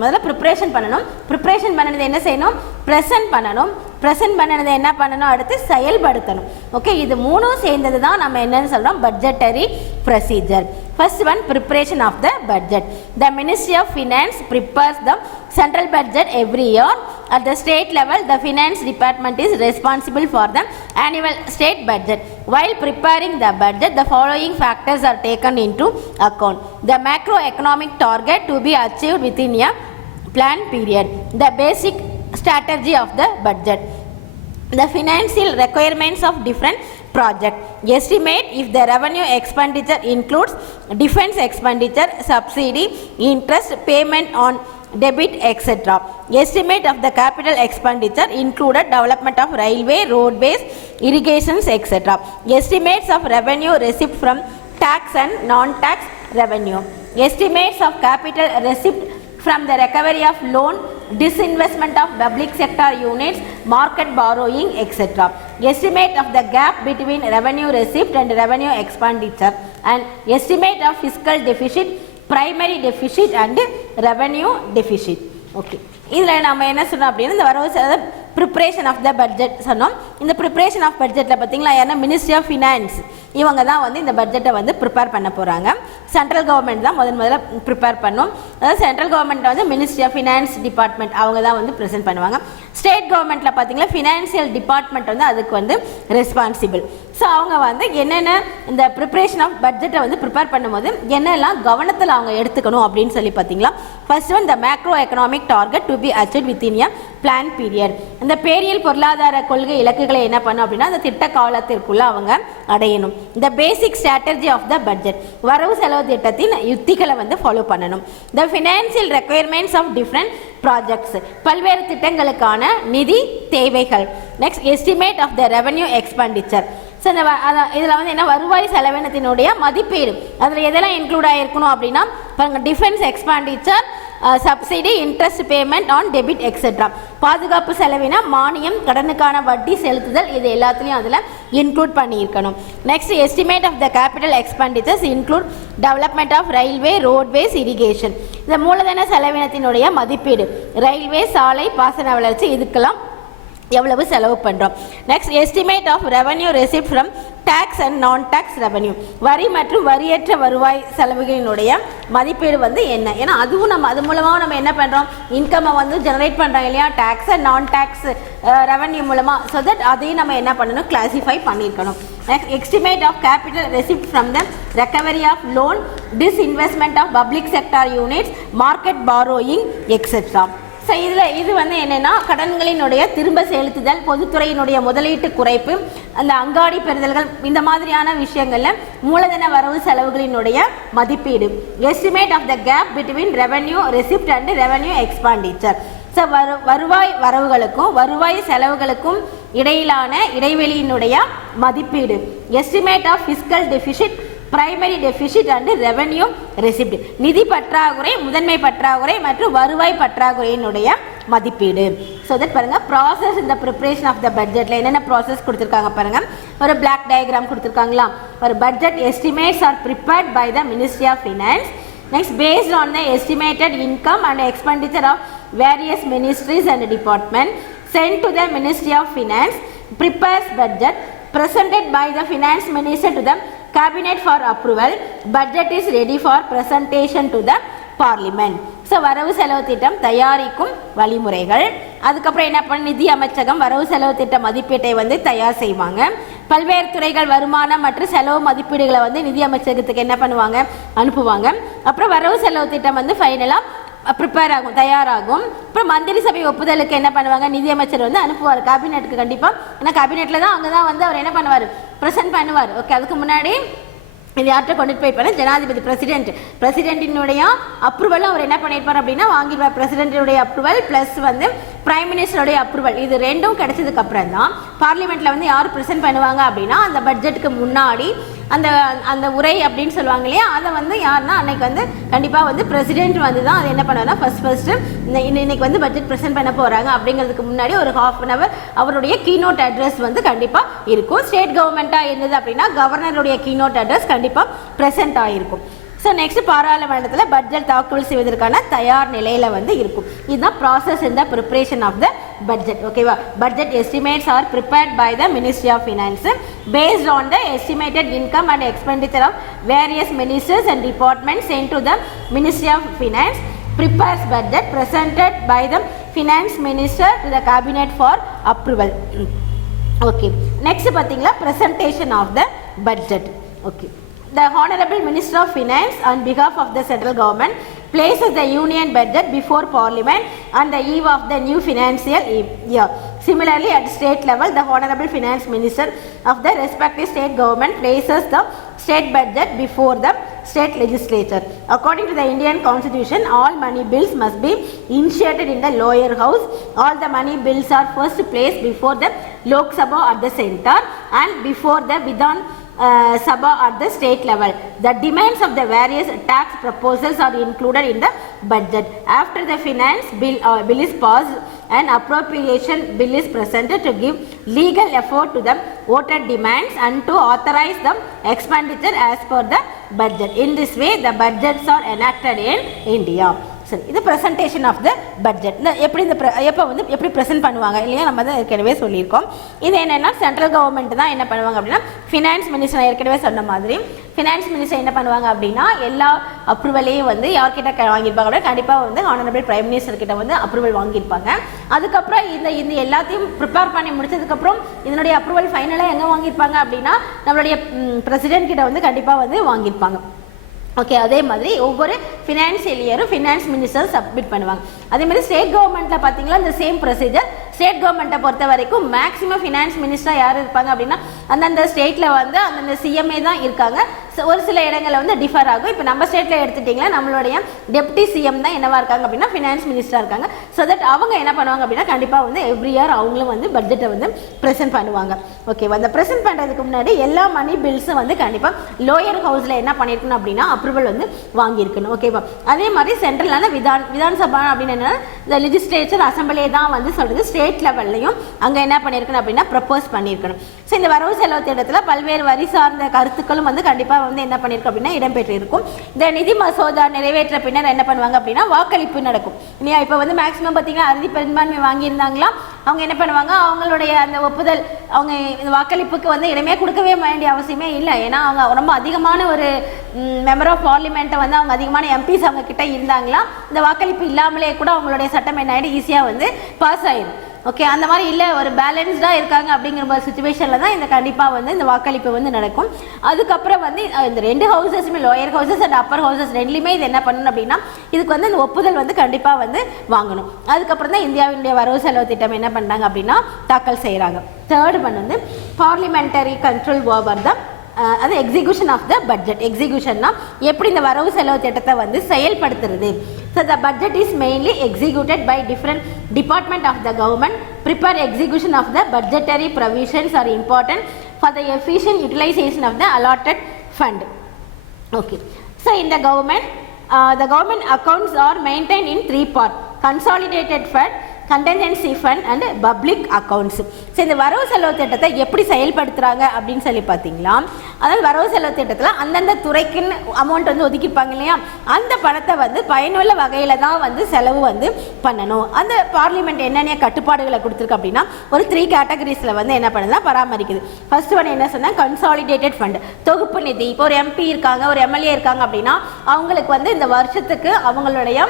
முதல்ல ப்ரிப்ரேஷன் பண்ணணும். ப்ரிப்ரேஷன் பண்ணினதை என்ன செய்யணும், ப்ரெசென்ட் பண்ணணும். ப்ரெசென்ட் பண்ணினதை என்ன பண்ணணும், அடுத்து செயல்படுத்தணும். ஓகே, இது மூணும் சேர்ந்தது தான் நம்ம என்னன்னு சொல்கிறோம் budgetary procedure. First one, preparation of the budget. The Ministry of Finance prepares the central budget every year. At the state level, the finance department is responsible for the annual state budget. While preparing the budget, the following factors are taken into account. The macroeconomic target to be achieved within a plan period. The basic strategy of the budget. The financial requirements of different project. Estimate if the revenue expenditure includes defense expenditure, subsidy, interest, payment on debit, etc. Estimate of the capital expenditure included development of railway, roadways, irrigations, etc. Estimates of revenue received from tax and non-tax revenue. Estimates of capital received from the recovery of loan, disinvestment of public sector units, market borrowing, etc. Estimate of the gap between revenue received and revenue expenditure, and estimate of fiscal deficit, primary deficit and revenue deficit. Okay, இதில் நம்ம என்ன சொன்னோம் அப்படின்னா இந்த வரவு செலவு preparation of the budget சொன்னோம். இந்த ப்ரிப்ரேஷன் ஆஃப் பட்ஜெட்டில் பார்த்தீங்களா ஏன்னா மினிஸ்ட்ரி ஆஃப் ஃபினான்ஸ் இவங்க தான் வந்து இந்த பட்ஜெட்டை வந்து ப்ரிப்பேர் பண்ண போகிறாங்க. சென்ட்ரல் கவர்மெண்ட் தான் முதல்ல ப்ரிப்பேர் பண்ணும். அதாவது சென்ட்ரல் கவர்மெண்ட் வந்து மினிஸ்ட்ரி ஆஃப் ஃபினான்ஸ் டிபார்ட்மெண்ட் அவங்க தான் வந்து ப்ரெசென்ட் பண்ணுவாங்க. ஸ்டேட் கவர்மெண்ட்டில் பார்த்தீங்கன்னா ஃபினான்சியல் டிபார்ட்மெண்ட் வந்து அதுக்கு வந்து ரெஸ்பான்சிபிள். ஸோ அவங்க வந்து என்னென்ன இந்த ப்ரிப்ரேஷன் ஆஃப் பட்ஜெட்டை வந்து ப்ரிப்பேர் பண்ணும்போது என்னெல்லாம் கவனத்தில் அவங்க எடுத்துக்கணும் அப்படின்னு சொல்லி பார்த்தீங்களா, first one the macro economic target to be achieved within a plan period. இந்த பேரியல் பொருளாதார கொள்கை இலக்குகளை என்ன பண்ணும் அப்படின்னா அந்த திட்ட காலத்திற்குள்ள அவங்க அடையணும். இந்த basic strategy of the budget வரவு செலவு திட்டத்தின் யுத்திகளை வந்து ஃபாலோ பண்ணணும். The financial requirements of different projects பல்வேறு திட்டங்களுக்கான நிதி தேவைகள். Next estimate of the revenue expenditure. So இந்த இதில் வந்து என்ன வருவாய் செலவினத்தினுடைய மதிப்பீடு அதில் எதெல்லாம் இன்க்ளூட் ஆகிருக்கணும் அப்படின்னா பாருங்கள் defence expenditure, subsidy, interest payment on debit etcetera. பாதுகாப்பு செலவினம், மானியம், கடனுக்கான வட்டி செலுத்துதல், இது எல்லாத்துலேயும் அதில் இன்க்ளூட் பண்ணியிருக்கணும். Next estimate of the capital expenditures include development of railway, roadways, irrigation. இந்த மூலதன செலவினத்தினுடைய மதிப்பீடு ரயில்வே, சாலை, பாசன வளர்ச்சி, இதுக்கெல்லாம் எவ்வளவு செலவு பண்ணுறோம். Next estimate of revenue receipt from tax and non tax revenue வரி மற்றும் வரியற்ற வருவாய் செலவுகளினுடைய மதிப்பீடு வந்து என்ன, ஏன்னா அதுவும் நம்ம அது மூலமாக நம்ம என்ன பண்ணுறோம் இன்கம்மை வந்து ஜெனரேட் பண்ணுறோம் இல்லையா tax and non tax revenue மூலமாக. ஸோ தட் அதையும் நம்ம என்ன பண்ணணும் கிளாசிஃபை பண்ணியிருக்கணும். Next estimate of capital receipt from the recovery of loan, disinvestment of public sector units, market borrowing etcetera. So இது வந்து என்னென்னா கடன்களினுடைய திரும்ப செலுத்துதல், பொதுத்துறையினுடைய முதலீட்டு குறைப்பு, அந்த அங்காடி பெறுதல்கள், இந்த மாதிரியான விஷயங்களில் மூலதன வரவு செலவுகளினுடைய மதிப்பீடு. Estimate of the gap between revenue receipt and revenue expenditure. So வருவாய் வரவுகளுக்கும் வருவாய் செலவுகளுக்கும் இடையிலான இடைவெளியினுடைய மதிப்பீடு. Estimate of fiscal deficit, primary deficit and revenue receipt. நிதி பற்றாக்குறை, முதன்மை பற்றாக்குறை மற்றும் வருவாய் பற்றாக்குறையினுடைய மதிப்பீடு. ஸோ தட் பாருங்கள் ப்ராசஸ் இந்த ப்ரிப்ரேஷன் ஆஃப் த பட்ஜெட்டில் என்னென்ன ப்ராசஸ் கொடுத்துருக்காங்க பாருங்கள். ஒரு பிளாக் டயக்ராம் கொடுத்துருக்காங்களா. ஒரு budget estimates are prepared by the ministry of finance. Next, based on the estimated income and expenditure of various ministries and departments, sent to the Ministry of Finance, prepares budget presented by the Finance Minister to the Cabinet for approval. Budget is ready for presentation to the Parliament. So வரவு செலவு திட்டம் தயாரிக்கும் வழிமுறைகள். அதுக்கப்புறம் என்ன பண்ண நிதி அமைச்சகம் வரவு செலவு திட்ட மதிப்பீட்டை வந்து தயார் செய்வாங்க. பல்வேறு துறைகள் வருமானம் மற்றும் செலவு மதிப்பீடுகளை வந்து நிதி அமைச்சகத்துக்கு என்ன பண்ணுவாங்க, அனுப்புவாங்க. அப்புறம் வரவு செலவு திட்டம் வந்து ஃபைனலாக ப்ரிப்பேர் ஆகும், தயாராகும். அப்புறம் மந்திரி சபை ஒப்புதலுக்கு என்ன பண்ணுவாங்க, நிதியமைச்சர் வந்து அனுப்புவார் கேபினெட்டுக்கு கண்டிப்பாக. ஏன்னா கேபினெட்டில் தான் அங்கே தான் வந்து அவர் என்ன பண்ணுவார், ப்ரெசென்ட் பண்ணுவார். ஓகே, அதுக்கு முன்னாடி இது யார்கிட்ட கொண்டுட்டு போயிருப்பாரு, ஜனாதிபதி பிரசிடென்ட்டினுடைய அப்ரூவலும் அவர் என்ன பண்ணியிருப்பார் அப்படின்னா வாங்கிடுவார். பிரசிடென்ட்டினுடைய அப்ரூவல் ப்ளஸ் வந்து பிரைம் மினிஸ்டருடைய அப்ரூவல், இது ரெண்டும் கிடைச்சதுக்கு அப்புறம் தான் பார்லிமெண்ட்டில் வந்து யார் ப்ரெசென்ட் பண்ணுவாங்க அப்படின்னா அந்த பட்ஜெட்டுக்கு முன்னாடி அந்த அந்த உரை அப்படின்னு சொல்லுவாங்க இல்லையா, அதை வந்து யாருன்னா அன்னைக்கு வந்து கண்டிப்பாக வந்து பிரசிடென்ட் வந்து தான் அது என்ன பண்ணுவாருன்னா ஃபஸ்ட்டு இன்னைக்கு வந்து பட்ஜெட் ப்ரெசென்ட் பண்ண போகிறாங்க அப்படிங்கிறதுக்கு முன்னாடி ஒரு ½ அன் அவர் அவருடைய கீனோட் அட்ரஸ் வந்து கண்டிப்பாக இருக்கும். ஸ்டேட் கவர்மெண்ட்டாக இருந்தது அப்படின்னா கவர்னருடைய கீனோட் அட்ரஸ் கண்டிப்பாக ப்ரெசென்ட் ஆகிருக்கும். ஸோ நெக்ஸ்ட் பாராளுமன்றத்தில் பட்ஜெட் தாக்கல் செய்வதற்கான தயார் நிலையில் வந்து இருக்கும். இதுதான் process in the preparation of the budget. ஓகேவா, budget estimates are prepared by the ministry of finance based on the estimated income and expenditure of various ministers and departments sent to the ministry of finance prepares budget presented by the finance minister to the cabinet for approval. Okay, next பாத்தீங்களா presentation of the budget. Okay, the honorable minister of finance on behalf of the central government places the union budget before parliament on the eve of the new financial year. Similarly, at state level, the honorable finance minister of the respective state government places the state budget before the state legislature. According to the Indian constitution, all money bills must be initiated in the lower house. All the money bills are first placed before the Lok Sabha at the center and before the Vidhan Sabha at the state level. The demands of the various tax proposals are included in the budget. After the finance bill is passed, an appropriation bill is presented to give legal effort to the voted demands and to authorize the expenditure as per the budget. In this way, the budgets are enacted in India. சரி, இது presentation of the budget. எப்படி இந்த எப்போ வந்து எப்படி present பண்ணுவாங்க இல்லையா, நம்ம தான் ஏற்கனவே சொல்லியிருக்கோம். இது என்னென்னா சென்ட்ரல் கவர்மெண்ட் தான் என்ன பண்ணுவாங்க அப்படின்னா ஃபினான்ஸ் மினிஸ்டர், ஏற்கனவே சொன்ன மாதிரி ஃபினான்ஸ் மினிஸ்டர் என்ன பண்ணுவாங்க அப்படின்னா எல்லா அப்ரூவலையும் வந்து யார்கிட்ட வாங்கியிருப்பாங்க அப்படின்னா கண்டிப்பாக வந்து ஆனரபிள் பிரைம் மினிஸ்டர் கிட்ட வந்து அப்ரூவல் வாங்கியிருப்பாங்க. அதுக்கப்புறம் இந்த எல்லாத்தையும் ப்ரிப்பேர் பண்ணி முடிச்சதுக்கப்புறம் இதனுடைய அப்ரூவல் ஃபைனலாக எங்கே வாங்கியிருப்பாங்க அப்படின்னா நம்மளுடைய பிரசிடென்ட் கிட்ட வந்து கண்டிப்பாக வந்து வாங்கியிருப்பாங்க. ஓகே, அதே மாதிரி ஒவ்வொரு ஃபினான்ஷியல் இயரும் ஃபினான்ஸ் மினிஸ்டர் சப்மிட் பண்ணுவாங்க. அதே மாதிரி ஸ்டேட் கவர்மெண்ட்டில் பார்த்தீங்கன்னா இந்த சேம் ப்ரொசீஜர். ஸ்டேட் கவர்மெண்ட்டை பொறுத்த வரைக்கும் மேக்ஸிமம் ஃபினான்ஸ் மினிஸ்டராக யார் இருப்பாங்க அப்படின்னா அந்தந்த ஸ்டேட்டில் வந்து அந்தந்த சிஎம்ஏ தான் இருக்காங்க. ஒரு சில இடங்களில் வந்து டிஃபர் ஆகும். இப்போ நம்ம ஸ்டேட்டில் எடுத்துட்டிங்கன்னா நம்மளுடைய டெப்டி சிஎம் தான் என்னவா இருக்காங்க அப்படின்னா ஃபினான்ஸ் மினிஸ்டராக இருக்காங்க. ஸோ தட் அவங்க என்ன பண்ணுவாங்க அப்படின்னா கண்டிப்பாக வந்து எவ்ரி இயர் அவங்களும் வந்து பட்ஜெட்டை வந்து ப்ரெசென்ட் பண்ணுவாங்க. ஓகே, அந்த ப்ரெசென்ட் பண்ணுறதுக்கு முன்னாடி எல்லா மணி பில்ஸும் வந்து கண்டிப்பாக லோயர் ஹவுஸில் என்ன பண்ணியிருக்கணும் அப்படின்னா அப்ரூவல் வந்து வாங்கியிருக்கணும். ஓகேவா, அதே மாதிரி சென்ட்ரலான விதான் சபா அப்படின்னு என்னன்னா இந்த லெஜிஸ்லேச்சர் அசம்பிளியை தான் வந்து சொல்கிறது. ஸ்டேட் லெவல்லையும் அங்கே என்ன பண்ணியிருக்கணும் அப்படின்னா ப்ரப்போஸ் பண்ணியிருக்கணும். ஸோ இந்த வரவு செலவு திட்டத்தில் பல்வேறு வரி சார்ந்த கருத்துக்களும் வந்து கண்டிப்பாக வந்து என்ன பண்ணியிருக்கோம் அப்படின்னா இடம்பெற்று இருக்கும். இந்த நிதி மசோதா நிறைவேற்ற பின்னர் என்ன பண்ணுவாங்க அப்படின்னா வாக்களிப்பு நடக்கும் இல்லையா. இப்போ வந்து மேக்ஸிமம் பார்த்தீங்கன்னா அறுதி பெரும்பான்மை வாங்கியிருந்தாங்களா, அவங்க என்ன பண்ணுவாங்க அவங்களுடைய அந்த ஒப்புதல் அவங்க வாக்களிப்புக்கு வந்து இடமே கொடுக்கவே வேண்டிய அவசியமே இல்லை. ஏன்னா அவங்க ரொம்ப அதிகமான ஒரு மெம்பர் ஆஃப் பார்லிமெண்ட்டை வந்து அவங்க அதிகமான எம்பிஸ் அவங்க கிட்ட இருந்தாங்களா, இந்த வாக்களிப்பு இல்லாமலே கூட அவங்களுடைய சட்டம் என்ன ஆகிடும் ஈஸியாக வந்து பாஸ் ஆயிடும். ஓகே, அந்த மாதிரி இல்லை ஒரு பேலன்ஸ்டாக இருக்காங்க அப்படிங்கிற சுச்சுவேஷனில் தான் இந்த கண்டிப்பாக வந்து இந்த வாக்களிப்பு வந்து நடக்கும். அதுக்கப்புறம் வந்து இந்த ரெண்டு ஹவுசஸுமே lower houses and upper houses ரெண்டுலேயுமே இது என்ன பண்ணணும் அப்படின்னா இதுக்கு வந்து இந்த ஒப்புதல் வந்து கண்டிப்பாக வந்து வாங்கணும். அதுக்கப்புறம் தான் இந்தியாவினுடைய வரவு செலவு திட்டம் என்ன பண்ணுறாங்க அப்படின்னா தாக்கல் செய்கிறாங்க. தேர்ட் ஒன் வந்து பார்லிமெண்டரி கண்ட்ரோல் ஓவர் த அது எக்ஸிக்யூஷன் ஆஃப் த பட்ஜெட். எக்ஸிக்யூஷன்னா எப்படி இந்த வரவு செலவு திட்டத்தை வந்து செயல்படுத்துறது. So the budget is mainly executed by different department of the government. Prepare execution of the budgetary provisions are important for the efficient utilization of the allotted fund. Okay, so in the government accounts are maintained in 3 parts: consolidated fund, contingency fund and public accounts. So இந்த வரவு செலவு திட்டத்தை எப்படி செயல்படுத்துகிறாங்க அப்படின்னு சொல்லி பார்த்தீங்களா, அதாவது வரவு செலவு திட்டத்தில் அந்தந்த துறைக்குன்னு அமௌண்ட் வந்து ஒதுக்கிப்பாங்க இல்லையா, அந்த பணத்தை வந்து பயனுள்ள வகையில் தான் வந்து செலவு வந்து பண்ணணும். அந்த பார்லிமெண்ட் என்னென்ன கட்டுப்பாடுகளை கொடுத்துருக்கு அப்படின்னா ஒரு 3 கேட்டகரிஸில் வந்து என்ன பண்ணுதுன்னா பராமரிக்குது. ஃபர்ஸ்ட் ஒன் என்ன சொன்னால் கன்சாலிடேட்டட் ஃபண்ட், தொகுப்பு நிதி. இப்போ ஒரு எம்பி இருக்காங்க, ஒரு எம்எல்ஏ இருக்காங்க அப்படின்னா அவங்களுக்கு வந்து இந்த வருஷத்துக்கு அவங்களுடைய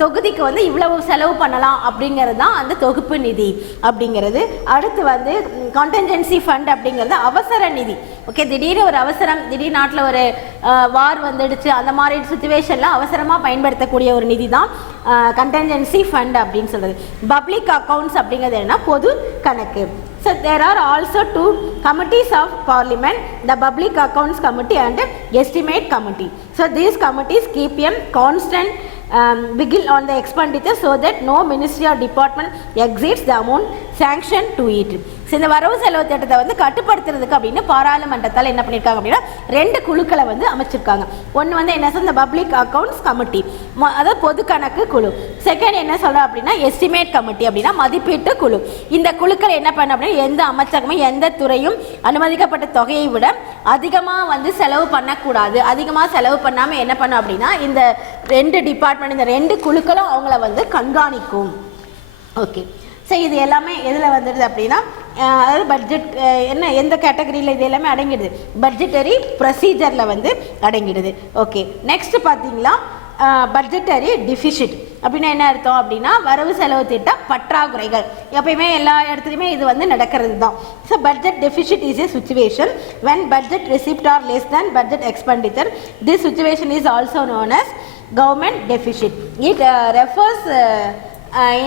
தொகுதிக்கு வந்து இவ்வளவு செலவு பண்ணலாம் அப்படிங்கிறது தான் அந்த தொகுப்பு நிதி அப்படிங்கிறது. அடுத்து வந்து கான்டின்ஜென்சி ஃபண்ட் அப்படிங்கிறது அவசர நிதி. ஓகே, திடீர்னு ஒரு அவசரம், திடீர் நாட்டில் ஒரு வார் வந்துடுச்சு, அந்த மாதிரி சுச்சுவேஷனில் அவசரமாக பயன்படுத்தக்கூடிய ஒரு நிதி தான் கண்டென்ஜென்சி ஃபண்ட் அப்படின்னு சொல்கிறது. பப்ளிக் அக்கௌண்ட்ஸ் அப்படிங்கிறது என்னன்னா பொது கணக்கு. So there are also two committees of parliament, the public accounts committee and estimate committee. So these committees keep a constant vigil on the expenditure so that no ministry or department exceeds the amount sanctioned to it. So இந்த வரவு செலவு திட்டத்தை வந்து கட்டுப்படுத்துறதுக்கு அப்படின்னு பாராளுமன்றத்தால் என்ன பண்ணியிருக்காங்க அப்படின்னா 2 குழுக்களை வந்து அமைச்சிருக்காங்க. ஒன்று வந்து என்ன சொல்ற, இந்த பப்ளிக் அக்கௌண்ட்ஸ் கமிட்டி, அதாவது பொது கணக்கு குழு. செகண்ட் என்ன சொல்கிறோம் அப்படின்னா எஸ்டிமேட் கமிட்டி அப்படின்னா மதிப்பீட்டு குழு. இந்த குழுக்கள் என்ன பண்ண அப்படின்னா எந்த அமைச்சகமும் எந்த துறையும் அனுமதிக்கப்பட்ட தொகையை விட அதிகமாக வந்து செலவு பண்ணக்கூடாது. அதிகமாக செலவு பண்ணாமல் என்ன பண்ணும் அப்படின்னா இந்த 2 டிபார்ட்மெண்ட், இந்த 2 குழுக்களும் அவங்கள வந்து கண்காணிக்கும். ஓகே, ஸோ இது எல்லாமே எதில் வந்துடுது அப்படின்னா அதாவது பட்ஜெட் என்ன எந்த கேட்டகரியில் இது எல்லாமே அடங்கிடுது, பட்ஜெட்டரி ப்ரொசீஜரில் வந்து அடங்கிடுது. ஓகே, நெக்ஸ்ட் பார்த்தீங்களா பட்ஜெட்டரி டிஃபிசிட் அப்படின்னா என்ன அர்த்தம் அப்படின்னா வரவு செலவு திட்ட பற்றாக்குறைகள். எப்பயுமே எல்லா இடத்துலையுமே இது வந்து நடக்கிறது தான். So budget deficit is a situation when budget receipt are less than budget expenditure. This situation is also known as government deficit. It refers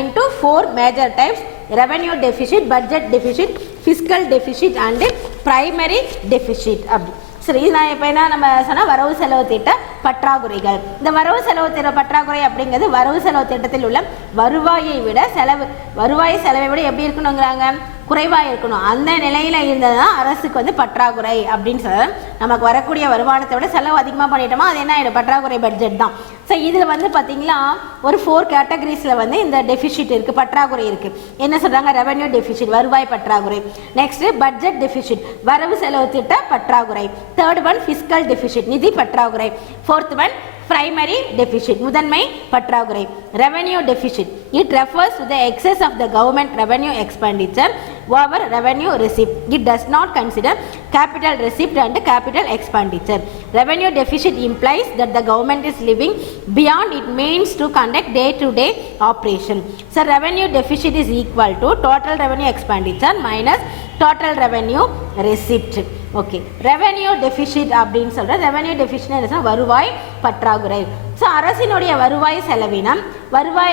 into 4 major types: revenue deficit, budget deficit, fiscal deficit and primary deficit. அப்படி சரி, நான் இப்போ என்ன நம்ம சொன்னால் வரவு செலவு திட்ட பற்றாக்குறைகள். இந்த வரவு செலவு திட்ட பற்றாக்குறை அப்படிங்கிறது வரவு செலவு திட்டத்தில் உள்ள வருவாயை விட செலவை விட எப்படி இருக்கணுங்கிறாங்க, குறைவாக இருக்கணும். அந்த நிலையில் இருந்ததுதான் அரசுக்கு வந்து பற்றாக்குறை அப்படின்னு சொல்ல. நமக்கு வரக்கூடிய வருமானத்தை விட செலவு அதிகமாக பண்ணிட்டோமா, அது என்ன ஆகிடும், பற்றாக்குறை பட்ஜெட் தான். ஸோ இதில் வந்து பார்த்தீங்கன்னா ஒரு 4 கேட்டகரிஸில் வந்து இந்த டெஃபிசிட் இருக்குது, பற்றாக்குறை இருக்குது. என்ன சொல்கிறாங்க, ரெவென்யூ டெஃபிசிட் வருவாய் பற்றாக்குறை. நெக்ஸ்ட்டு பட்ஜெட் டெஃபிசிட் வரவு செலவு திட்ட பற்றாக்குறை. தேர்ட் ஒன் ஃபிஸ்கல் டெஃபிசிட் நிதி பற்றாக்குறை. ஃபோர்த் ஒன் primary deficit முதன்மை பற்றாக்குறை. revenue deficit it refers to the excess of the government revenue expenditure over revenue receipt. It does not consider capital receipt and capital expenditure. Revenue deficit implies that the government is living beyond its means to conduct day to day operation. So revenue deficit is equal to total revenue expenditure minus total revenue receipt. Okay, revenue deficit அப்படின்னு சொல்கிற revenue deficit என்ன, வருவாய் பற்றாக்குறை. So அரசினுடைய வருவாய் செலவினம்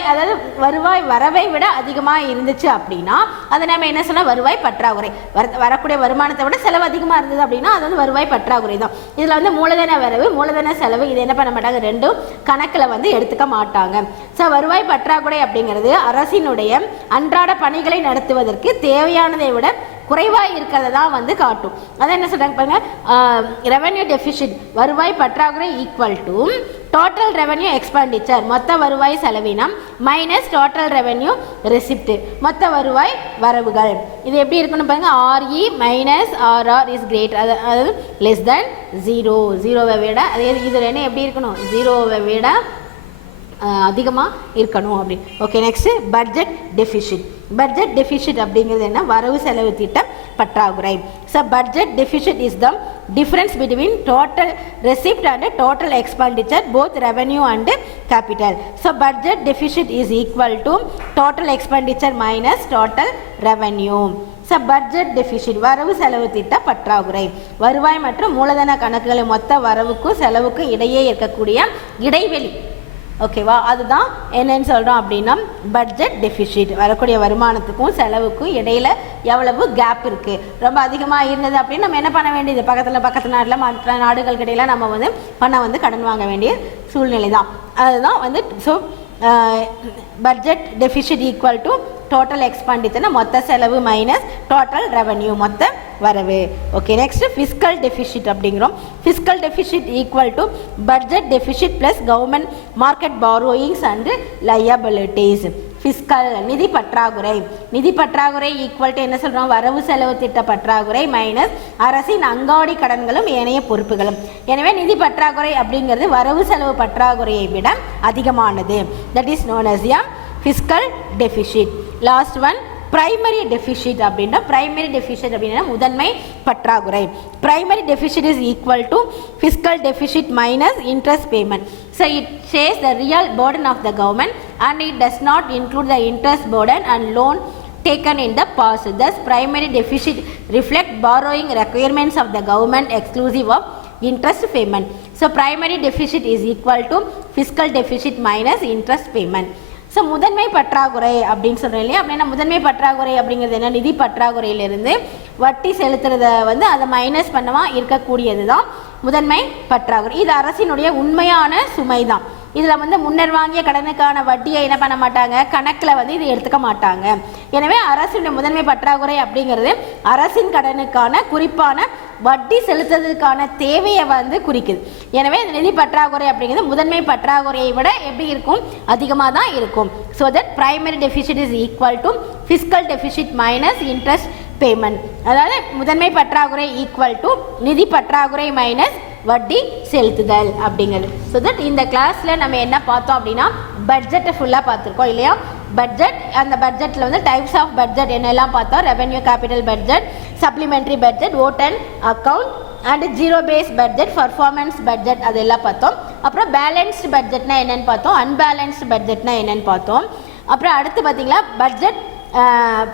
அதாவது வருவாய் வரவை விட அதிகமாக இருந்துச்சு அப்படின்னா அதை நம்ம என்ன சொன்னால் வருவாய் பற்றாக்குறை. வரக்கூடிய வருமானத்தை விட செலவு அதிகமாக இருந்தது அப்படின்னா அது வந்து வருவாய் பற்றாக்குறை தான். இதில் வந்து மூலதன வரவு மூலதன செலவு இது என்ன பண்ண மாட்டாங்க, ரெண்டும் கணக்கில் வந்து எடுத்துக்க மாட்டாங்க. ஸோ வருவாய் பற்றாக்குறை அப்படிங்கிறது அரசினுடைய அன்றாட பணிகளை நடத்துவதற்கு தேவையானதை விட குறைவாக இருக்கிறத தான் வந்து காட்டும். அதை என்ன சொல்கிறாங்க பாருங்க, ரெவென்யூ டெஃபிசிட் வருவாய் பற்றாக்குறை equal to total revenue expenditure மொத்த வருவாய் செலவினம் மைனஸ் டோட்டல் ரெவென்யூ ரெசிப்ட் மொத்த வருவாய் வரவுகள். இது எப்படி இருக்கணும் பாருங்க, RE minus RR is great, அதாவது லெஸ் தென் 0, 0வை விட அதே இது ரெண்டும் எப்படி இருக்கணும், 0வை விட அதிகமாக இருக்கணும் அப்படி. Okay, next budget deficit. Budget deficit அப்படிங்கிறது என்ன, வரவு செலவு திட்ட பற்றாக்குறை. So budget deficit is the difference between total receipt and total expenditure both revenue and capital. So budget deficit is equal to total expenditure minus total revenue. So budget deficit வரவு செலவு திட்ட பற்றாக்குறை. வருவாய் மற்றும் மூலதன கணக்குகளை மொத்த வரவுக்கும் செலவுக்கும் இடையே இருக்கக்கூடிய இடைவெளி. ஓகேவா, அதுதான் என்னன்னு சொல்கிறோம் அப்படின்னா பட்ஜெட் டெஃபிசிட். வரக்கூடிய வருமானத்துக்கும் செலவுக்கும் இடையில் எவ்வளவு கேப் இருக்குது, ரொம்ப அதிகமாக இருந்தது அப்படின்னு நம்ம என்ன பண்ண வேண்டியது, பக்கத்து நாட்டில் மற்ற நாடுகளுக்கு இடையில் நம்ம வந்து பணம் வந்து கடன் வாங்க வேண்டிய சூழ்நிலை தான். அதுதான் வந்து so budget deficit equal to total எக்ஸ்பெண்டிச்சர்னா மொத்த செலவு மைனஸ் டோட்டல் ரெவென்யூ மொத்த வரவு. ஓகே, நெக்ஸ்ட் ஃபிஸ்கல் டெஃபிசிட் அப்படிங்கிறோம். Fiscal deficit equal to budget deficit plus government market borrowings and liabilities. Fiscal நிதி பற்றாக்குறை. நிதி பற்றாக்குறை ஈக்குவல் டு என்ன சொல்கிறோம், வரவு செலவு திட்ட பற்றாக்குறை மைனஸ் அரசின் அங்காடி கடன்களும் ஏனைய பொறுப்புகளும். எனவே நிதி பற்றாக்குறை அப்படிங்கிறது வரவு செலவு பற்றாக்குறையை விட அதிகமானது. That is known as a fiscal deficit. Last one primary deficit அப்படின்னா முதன்மை பற்றாக்குறை. Primary deficit is equal to fiscal deficit minus interest payment. So it ஷேஸ் the real burden of the government and it does not include the interest burden and loan taken in the past. Thus primary deficit reflect borrowing requirements of the government exclusive of interest payment. So primary deficit is equal to fiscal deficit minus interest payment. So முதன்மை பற்றாக்குறை அப்படின்னு சொல்கிறேன் இல்லையா, அப்படின்னா முதன்மை பற்றாக்குறை அப்படிங்கிறது என்ன, நிதி பற்றாக்குறையிலிருந்து வட்டி செலுத்துறத வந்து அதை மைனஸ் பண்ணவா இருக்கக்கூடியது தான் முதன்மை பற்றாக்குறை. இது அரசினுடைய உண்மையான சுமை தான். இதில் வந்து முன்னர் வாங்கிய கடனுக்கான வட்டியை என்ன பண்ண மாட்டாங்க, கணக்கில் வந்து இதை எடுத்துக்க மாட்டாங்க. எனவே அரசினுடைய முதன்மை பற்றாக்குறை அப்படிங்கிறது அரசின் கடனுக்கான குறிப்பான வட்டி செலுத்துறதுக்கான தேவையை வந்து குறிக்குது. எனவே இந்த நிதி பற்றாக்குறை அப்படிங்கிறது முதன்மை பற்றாக்குறையை விட எப்படி இருக்கும், அதிகமாக தான் இருக்கும். So that primary deficit is equal to fiscal deficit minus interest payment. அதாவது முதன்மை பற்றாக்குறை ஈக்குவல் டு நிதி பற்றாக்குறை மைனஸ் வட்டி செலுத்துதல் அப்படிங்கிறது. ஸோ தட் இந்த கிளாஸில் நம்ம என்ன பார்த்தோம் அப்படின்னா பட்ஜெட்டை ஃபுல்லாக பார்த்துருக்கோம் இல்லையா. பட்ஜெட், அந்த பட்ஜெட்டில் வந்து டைப்ஸ் ஆஃப் பட்ஜெட் என்னெல்லாம் பார்த்தோம், revenue capital budget, supplementary budget, vote and account and zero base budget, performance budget அதெல்லாம் பார்த்தோம். அப்புறம் பேலன்ஸ்டு பட்ஜெட்னா என்னென்னு பார்த்தோம், அன்பேலன்ஸ்டு பட்ஜெட்னா என்னென்னு பார்த்தோம். அப்புறம் அடுத்து பார்த்தீங்களா பட்ஜெட்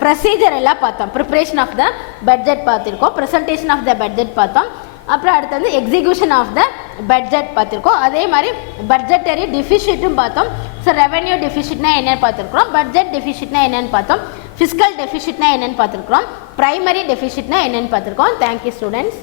ப்ரொசீஜர் எல்லாம் பார்த்தோம். ப்ரிப்ரேஷன் ஆஃப் த பட்ஜெட் பார்த்துருக்கோம், ப்ரெசன்டேஷன் ஆஃப் த பட்ஜெட் பார்த்தோம். அப்புறம் அடுத்து வந்து எக்ஸிக்யூஷன் ஆஃப் த பட்ஜெட் பார்த்துருக்கோம். அதே மாதிரி பட்ஜெட்டரி டெஃபிசிட்டும் பார்த்தோம். ஸோ ரெவென்யூ டெஃபிசிட்னா என்னென்னு பார்த்துருக்குறோம், பட்ஜெட் டெஃபிசிட்னா என்னென்னு பார்த்தோம், ஃபிஸ்கல் டெஃபிசிட்னா என்னென்னு பார்த்துருக்குறோம், பிரைமரி டெஃபிசிட்னா என்னென்னு பார்த்துருக்கோம். Thank you students.